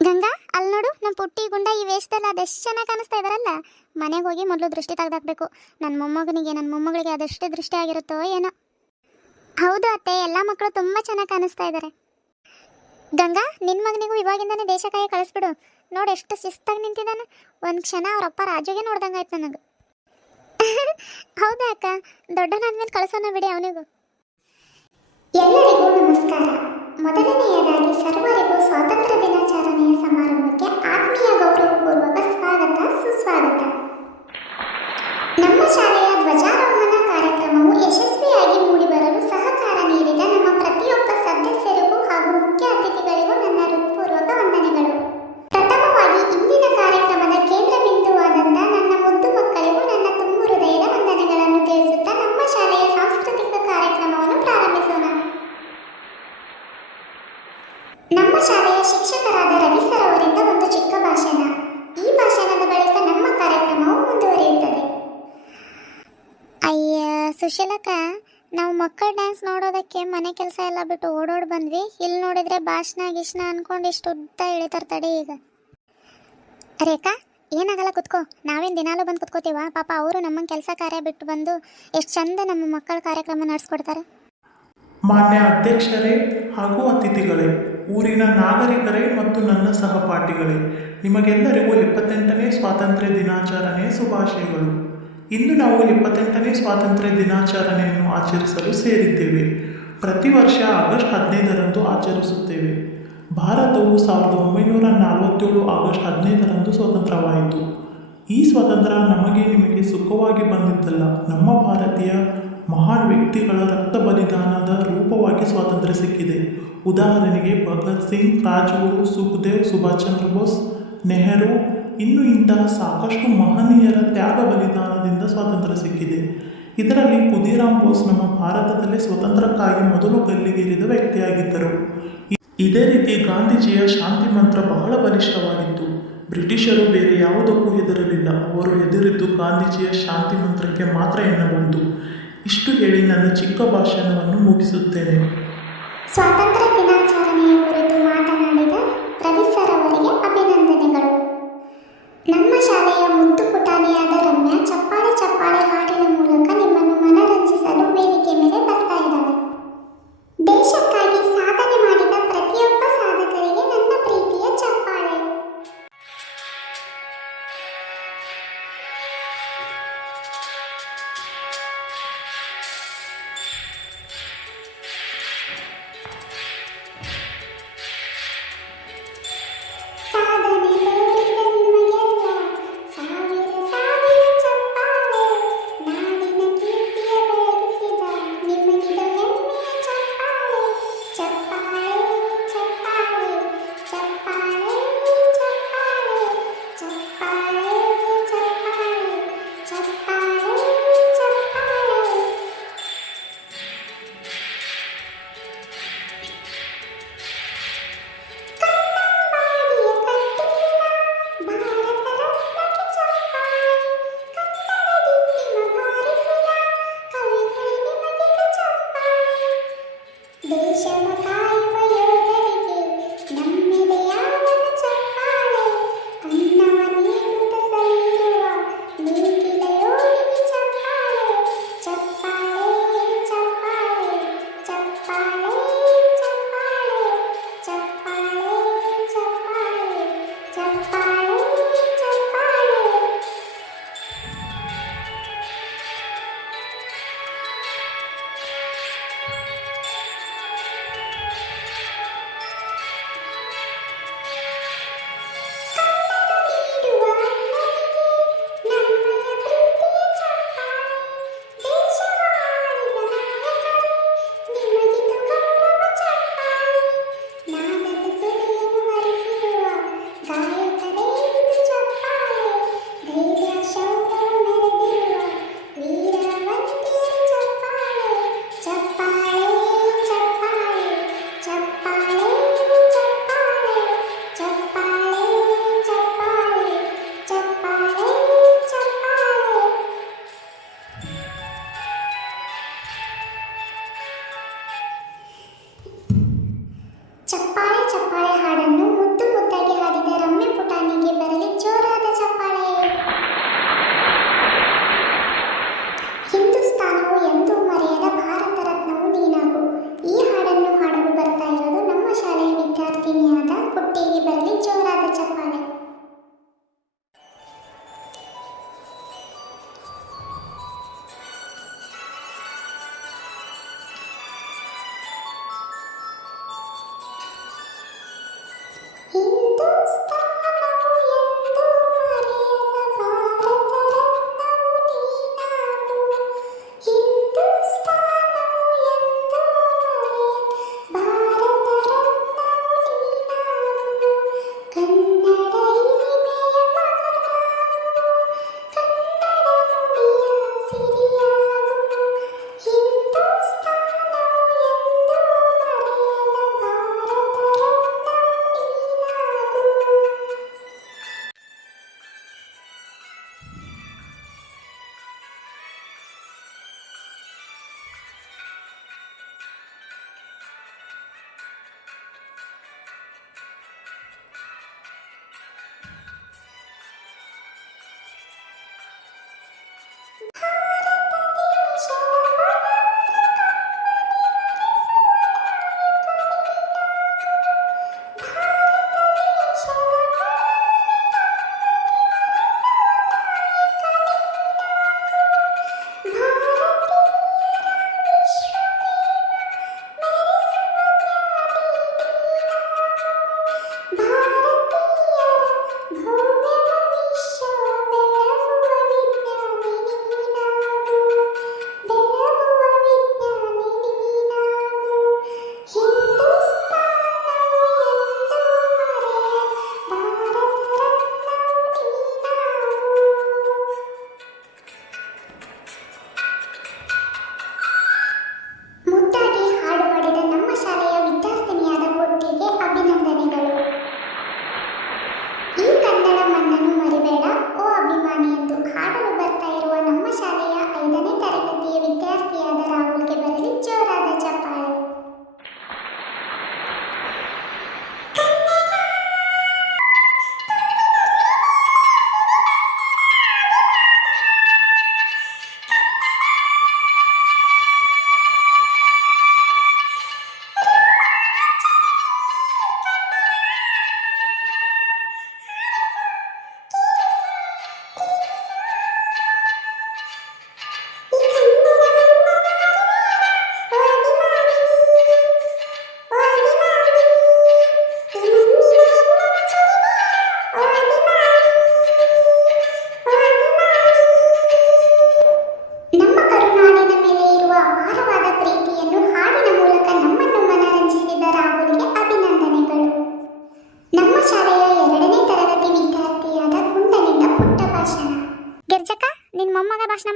ಗಂಗಾ ಅಲ್ಲಿ ನೋಡು ನಮ್ಮ ಪುಟ್ಟಿ ಗುಂಡ ಈ ವೇಷದಲ್ಲಿ ಅದೆಷ್ಟು ಚೆನ್ನಾಗಿ ಕಾಣಿಸ್ತಾ ಇದಾರಲ್ಲ. ಮನೆಗೆ ಹೋಗಿ ಮೊದಲು ದೃಷ್ಟಿ ತೆಗೆದಾಕ್ಬೇಕು. ನನ್ನ ಮೊಮ್ಮಗನಿಗೆ ನನ್ನ ಮೊಮ್ಮಗಳಿಗೆ ಅದೆಷ್ಟು ದೃಷ್ಟಿ ಆಗಿರುತ್ತೋ ಏನೋ. ಹೌದು ಅತ್ತೆ, ಎಲ್ಲ ಮಕ್ಕಳು ತುಂಬ ಚೆನ್ನಾಗಿ ಕಾಣಿಸ್ತಾ ಇದ್ದಾರೆ ಗಂಗಾ ನಿನ್ನ ಮಗನಿಗೂ ಇವಾಗಿಂದಾನೇ ದೇಶಕ್ಕಾಗಿ ಕಳಿಸ್ಬಿಡು. ನೋಡಿ ಎಷ್ಟು ಶಿಸ್ತಾಗಿ ನಿಂತಿದ್ದಾನೆ ಒಂದು ಕ್ಷಣ ಅವರಪ್ಪ ರಾಜುಗೆ ನೋಡ್ದಂಗಾಯ್ತು ನನಗೆ. ಹೌದಾ ಅಕ್ಕ? ದೊಡ್ಡನಾದ್ಮೇಲೆ ಕಳಿಸೋಣ ಬಿಡಿ ಅವನಿಗೂ. ಎಲ್ಲರಿಗೂ ನಮಸ್ಕಾರ. ಮೊದಲನೆಯದಾಗಿ ಸರ್ವರಿಗೂ ಸ್ವಾತಂತ್ರ್ಯ ದಿನಾಚರಣೆಯ ಸಮಾರಂಭಕ್ಕೆ ಆತ್ಮೀಯ ಗೌರವಪೂರ್ವಕ ಸ್ವಾಗತ ಸುಸ್ವಾಗತ. ನಮ್ಮ ಶಾಲೆಯ ಧ್ವಜಾರೋಹಣ ಕಾರ್ಯಕ್ರಮವು ಯಶಸ್ವಿಯಾಗಿ ಮೂಡಿಬರಲು ಸಹಕಾರ ನೋಡೋದಕ್ಕೆ ಮನೆ ಕೆಲಸ ಎಲ್ಲ ಬಿಟ್ಟು ಓಡೋಡ್ ಬಂದ್ವಿ. ಇಲ್ಲಿ ನೋಡಿದ್ರೆ ಭಾಷಣ, ಗಿಷ್ಣ ಅನ್ಕೊಂಡು ಇಷ್ಟು ಉದ್ದ ಇಳಿತಾರ ತಡಿ ಈಗ. ರೇಖಾ ಏನಾಗಲ್ಲ ಕುತ್ಕೋ. ನಾವೇನು ದಿನಾಲೂ ಬಂದು ಕುತ್ಕೋತೀವ? ಪಾಪ ಅವರು ನಮ್ಮ ಕೆಲಸ ಕಾರ್ಯ ಬಿಟ್ಟು ಬಂದು ಎಷ್ಟು ಚಂದ ನಮ್ಮ ಮಕ್ಕಳ ಕಾರ್ಯಕ್ರಮ ನಡೆಸ್ಕೊಡ್ತಾರೆ. ಮಾನ್ಯ ಅಧ್ಯಕ್ಷರೇ ಹಾಗೂ ಅತಿಥಿಗಳೇ, ಊರಿನ ನಾಗರಿಕರೇ ಮತ್ತು ನನ್ನ ಸಹಪಾಠಿಗಳೇ, ನಿಮಗೆಲ್ಲರಿಗೂ ಎಪ್ಪತ್ತೆಂಟನೇ ಸ್ವಾತಂತ್ರ್ಯ ದಿನಾಚರಣೆಯ ಶುಭಾಶಯಗಳು. ಇಂದು ನಾವು ಇಪ್ಪತ್ತೆಂಟನೇ ಸ್ವಾತಂತ್ರ್ಯ ದಿನಾಚರಣೆಯನ್ನು ಆಚರಿಸಲು ಸೇರಿದ್ದೇವೆ. ಪ್ರತಿ ವರ್ಷ ಆಗಸ್ಟ್ ಹದಿನೈದರಂದು ಆಚರಿಸುತ್ತೇವೆ. ಭಾರತವು ಸಾವಿರದ ಒಂಬೈನೂರ ನಲವತ್ತೇಳು ಆಗಸ್ಟ್ ಹದಿನೈದರಂದು ಸ್ವತಂತ್ರವಾಯಿತು. ಈ ಸ್ವಾತಂತ್ರ್ಯ ನಮಗೆ ನಿಮಗೆ ಸುಖವಾಗಿ ಬಂದಿದ್ದಲ್ಲ. ನಮ್ಮ ಭಾರತೀಯ ಮಹಾನ್ ವ್ಯಕ್ತಿಗಳ ರಕ್ತ ಬಲಿದಾನದ ರೂಪವಾಗಿ ಸ್ವಾತಂತ್ರ್ಯ ಸಿಕ್ಕಿದೆ. ಉದಾಹರಣೆಗೆ ಭಗತ್ ಸಿಂಗ್, ರಾಜ್ಗುರು, ಸುಖದೇವ್, ಸುಭಾಷ್ ಚಂದ್ರ ಬೋಸ್, ನೆಹರು ಇನ್ನು ಇಂತಹ ಸಾಕಷ್ಟು ಮಹನೀಯರ ತ್ಯಾಗ ಬಲಿದಾನದಿಂದ ಸ್ವಾತಂತ್ರ್ಯ ಸಿಕ್ಕಿದೆ. ಇದರಲ್ಲಿ ಖುದೀರಾಮ್ ಬೋಸ್ ನಮ್ಮ ಭಾರತದಲ್ಲಿ ಸ್ವತಂತ್ರಕ್ಕಾಗಿ ಮೊದಲು ಗಲ್ಲಿಗೇರಿದ ವ್ಯಕ್ತಿಯಾಗಿದ್ದರು. ಇದೇ ರೀತಿ ಗಾಂಧೀಜಿಯ ಶಾಂತಿ ಮಂತ್ರ ಬಹಳ ಬಲಿಷ್ಠವಾಗಿತ್ತು. ಬ್ರಿಟಿಷರು ಬೇರೆ ಯಾವುದಕ್ಕೂ ಹೆದರಲಿಲ್ಲ. ಅವರು ಹೆದರಿದ್ದು ಗಾಂಧೀಜಿಯ ಶಾಂತಿ ಮಂತ್ರಕ್ಕೆ ಮಾತ್ರ ಎನ್ನಬಹುದು. ಇಷ್ಟು ಹೇಳಿ ನನ್ನ ಚಿಕ್ಕ ಭಾಷಣವನ್ನು ಮುಗಿಸುತ್ತೇನೆ. ಸ್ವಾತಂತ್ರ್ಯ ದಿನಾಚರಣೆಯ 神仙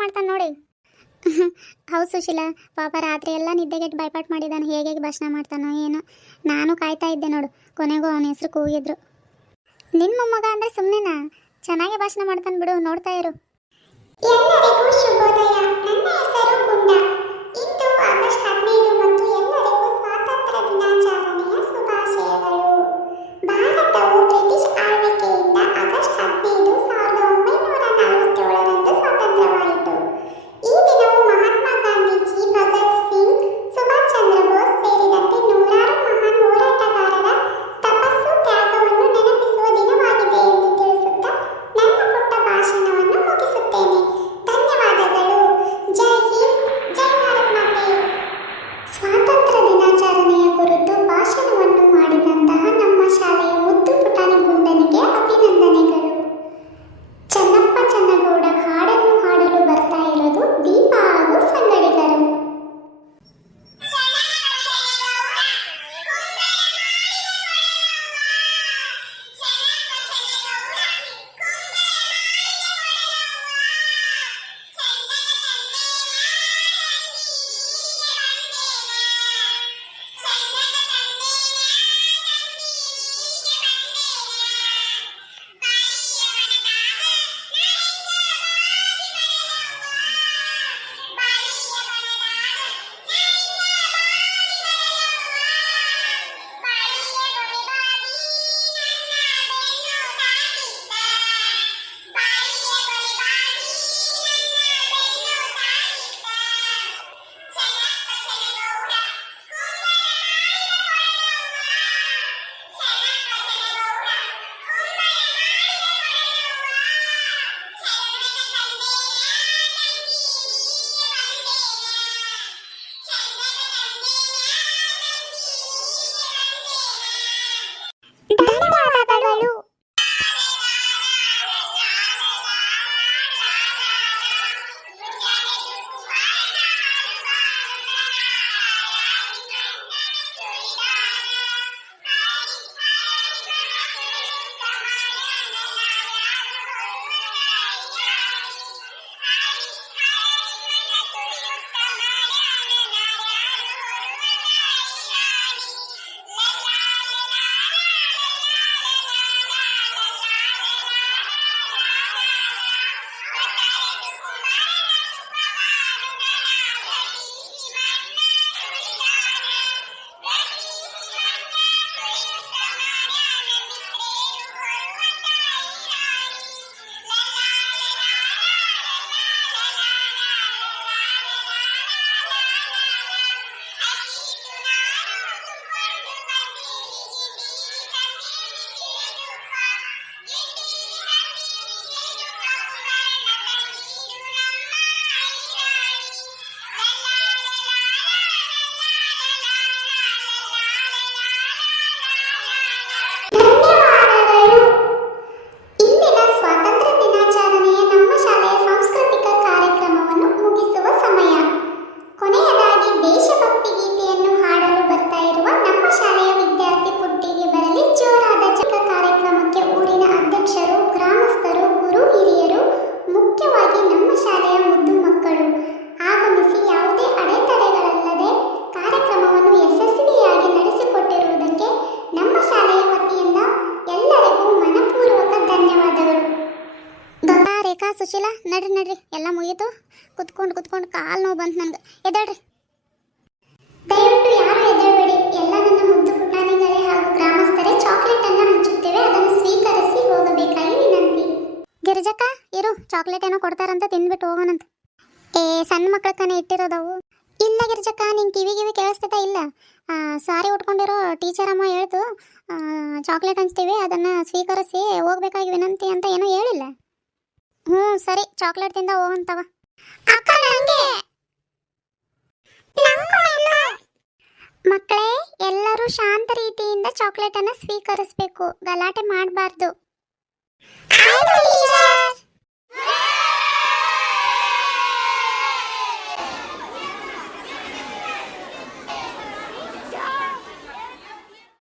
ಮಾಡ್ತಾನೆ ನೋಡಿ. ಹೌದು ಸುಶೀಲ, ಪಾಪ ರಾತ್ರಿ ಎಲ್ಲ ನಿದ್ದೆಗೆಟ್ಟು ಭಯಪಾಟ್ ಮಾಡಿದ್ದಾನೆ ಹೇಗೆ ಭಾಷಣ ಮಾಡ್ತಾನೋ ಏನು. ನಾನು ಕಾಯ್ತಾ ಇದ್ದೆ ನೋಡು, ಕೊನೆಗೂ ಅವನ ಹೆಸರು ಕೂಗಿದ್ರು. ನಿನ್ನ ಮೊಮ್ಮಗ ಅಂದ್ರೆ ಸುಮ್ನೆನಾ? ಚೆನ್ನಾಗಿ ಭಾಷಣ ಮಾಡ್ತಾನೆ ಬಿಡು, ನೋಡ್ತಾ ಇರು. ಎಲ್ಲರಿಗೂ ಶುಭೋದಯ, ನನ್ನ ಹೆಸರು ಗುಂಡ ದಯವಿಟ್ಟು ಯಾರು ಎದ್ದೇಳಬೇಡಿ ಎಲ್ಲ ನನ್ನ ಮುದ್ದು ಪುಟಾಣಿಗಳೇ ಹಾಗೂ ಗ್ರಾಮಸ್ಥರೇ ಚಾಕ್ಲೇಟ್ ಅನ್ನ ಹಂಚುತ್ತೇವೆ. ಅದನ್ನು ಸ್ವೀಕರಿಸಿ ಹೋಗಬೇಕಾಗಿ ವಿನಂತಿ. ಗಿರಿಜಕ್ಕ, ಇರು ಚಾಕ್ಲೇಟ್ ಏನೋ ಕೊಡ್ತಾರಂತ ತಿಂದ್ಬಿಟ್ಟು ಹೋಗೋಣಂತ. ಏ, ಸಣ್ಣ ಮಕ್ಕಳ ಕಣೆ ಇಟ್ಟಿರೋದವು. ಇಲ್ಲ ಗಿರಿಜಕ್ಕ, ನಿಂಗೆ ಕಿವಿ ಕಿವಿ ಕೇಳಿಸ್ತೈತಾ ಇಲ್ಲ. ಸಾರಿ ಉಟ್ಕೊಂಡಿರೋ ಟೀಚರ್ ಅಮ್ಮ ಹೇಳ್ತು ಚಾಕ್ಲೇಟ್ ಹಂಚ್ತೀವಿ, ಅದನ್ನು ಸ್ವೀಕರಿಸಿ ಹೋಗ್ಬೇಕಾಗಿ ವಿನಂತಿ ಅಂತ ಏನೂ ಹೇಳಿಲ್ಲ. ಹ್ಞೂ ಸರಿ ಚಾಕ್ಲೇಟ್ ತಿಂದ ಹೋಗಂತವ ಅಕ್ಕ ನಂಗೆ ಮಕ್ಕಳೇ ಎಲ್ಲರೂ ಶಾಂತ ರೀತಿಯಿಂದ ಚಾಕ್ಲೇಟ್ ಅನ್ನ ಸ್ವೀಕರಿಸಬೇಕು. ಗಲಾಟೆ ಮಾಡಬಾರ್ದು.